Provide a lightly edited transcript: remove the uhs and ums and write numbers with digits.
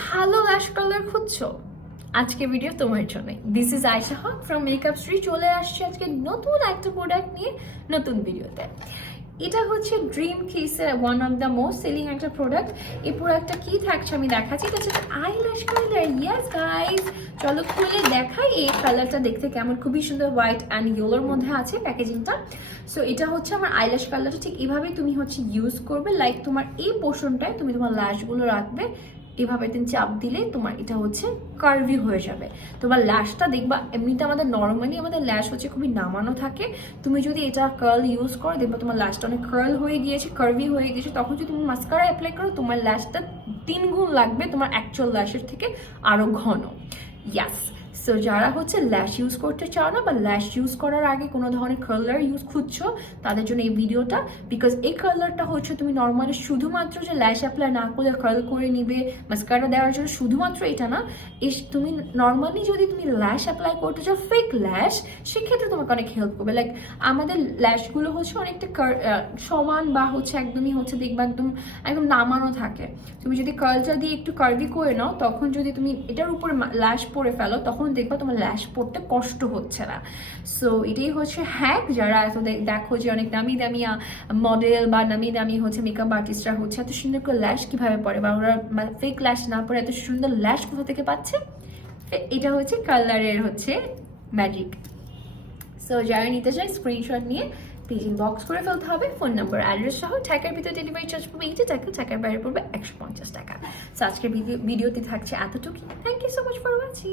ভালো ল্যাশ কালার খুঁজছো? আজকে ভিডিও তোমার জন্য। This is Ayesha Haque from Makeup Shri. চলে আসছে আজকে নতুন একটা প্রোডাক্ট নিয়ে নতুন ভিডিওতে। এটা হচ্ছে ড্রিম কিসের one of the most selling একটা প্রোডাক্ট। এই প্রোডাক্টটা কি থাকছে আমি দেখাচ্ছি। এটা হচ্ছে আইল্যাশ কালার। ইয়েস গাইস, চলো খুলে দেখাই এই কালারটা দেখতে কেমন। খুবই সুন্দর হোয়াইট অ্যান্ড ইয়েলোর মধ্যে আছে প্যাকেজিংটা। সো এটা হচ্ছে আমার আইল্যাশ কালারটা। ঠিক এভাবেই তুমি হচ্ছে ইউজ করবে। লাইক তোমার এই পোর্শনটায় তুমি তোমার ল্যাশগুলো রাখবে, এভাবে তুমি চাপ দিলে তোমার এটা হচ্ছে কার্ভি হয়ে যাবে। তোমার ল্যাশটা দেখবা, এমনিতে আমাদের নর্মালি আমাদের ল্যাশ হচ্ছে খুবই নামানো থাকে। তুমি যদি এটা কার্ল ইউজ করো দেখবা তোমার ল্যাশটা অনেক কার্ল হয়ে গিয়েছে, কার্ভি হয়ে গিয়েছে। তখন যদি তুমি মাস্কারা অ্যাপ্লাই করো তোমার ল্যাশটা 3 গুণ লাগবে তোমার অ্যাকচুয়াল ল্যাশের থেকে আরো ঘন। ইয়াস, সো যারা হচ্ছে ল্যাশ ইউজ করতে চাও না বা ল্যাশ ইউজ করার আগে কোনো ধরনের কালার ইউজ খুঁজছো তাদের জন্য এই ভিডিওটা। বিকজ এই কালারটা হচ্ছে তুমি নর্মালি শুধুমাত্র যে ল্যাশ অ্যাপ্লাই না করলে কার্ল করে নিবে মাস্কারা দেওয়ার জন্য শুধুমাত্র এটা না, তুমি নর্মালি যদি তুমি ল্যাশ অ্যাপ্লাই করতে চাও ফেক ল্যাশ, সেক্ষেত্রে তোমাকে অনেক হেল্প করবে। লাইক আমাদের ল্যাশগুলো হচ্ছে অনেকটা সমান বা হচ্ছে একদমই হচ্ছে দেখবা একদম একদম নামানো থাকে। তুমি যদি কার্লটা দিয়ে একটু কার্ভি করে নাও, তখন যদি তুমি এটার উপরে ল্যাশ পরে ফেলো তখন দেখবা তোমার ল্যাশ পড়তে কষ্ট হচ্ছে না। সো এটাই হচ্ছে হ্যাক। যারা এত দেখো যে অনেক দামি দামি মডেল বা নামি দামি হচ্ছে মেকআপ আর্টিস্টরা হচ্ছে এত সুন্দর করে ল্যাশ কিভাবে পরে বা ওরা ফেক ল্যাশ না পরে এত সুন্দর ল্যাশ কোথা থেকে পাচ্ছে, এটা হচ্ছে কালারের হচ্ছে ম্যাজিক। সো যারা নিতে চাই স্ক্রিনশট নিয়ে পেজ ইনবক্স করে ফেলতে হবে। ফোন নাম্বার অ্যাড্রেস সহ। ঢাকার ভিতরে ডেলিভারি চার্জ পড়বে 80 টাকা, ঢাকার বাইরে পড়বে 150 টাকা। সো আজকের ভিডিওতে থাকছে এতটুকু। Thank you so much for watching.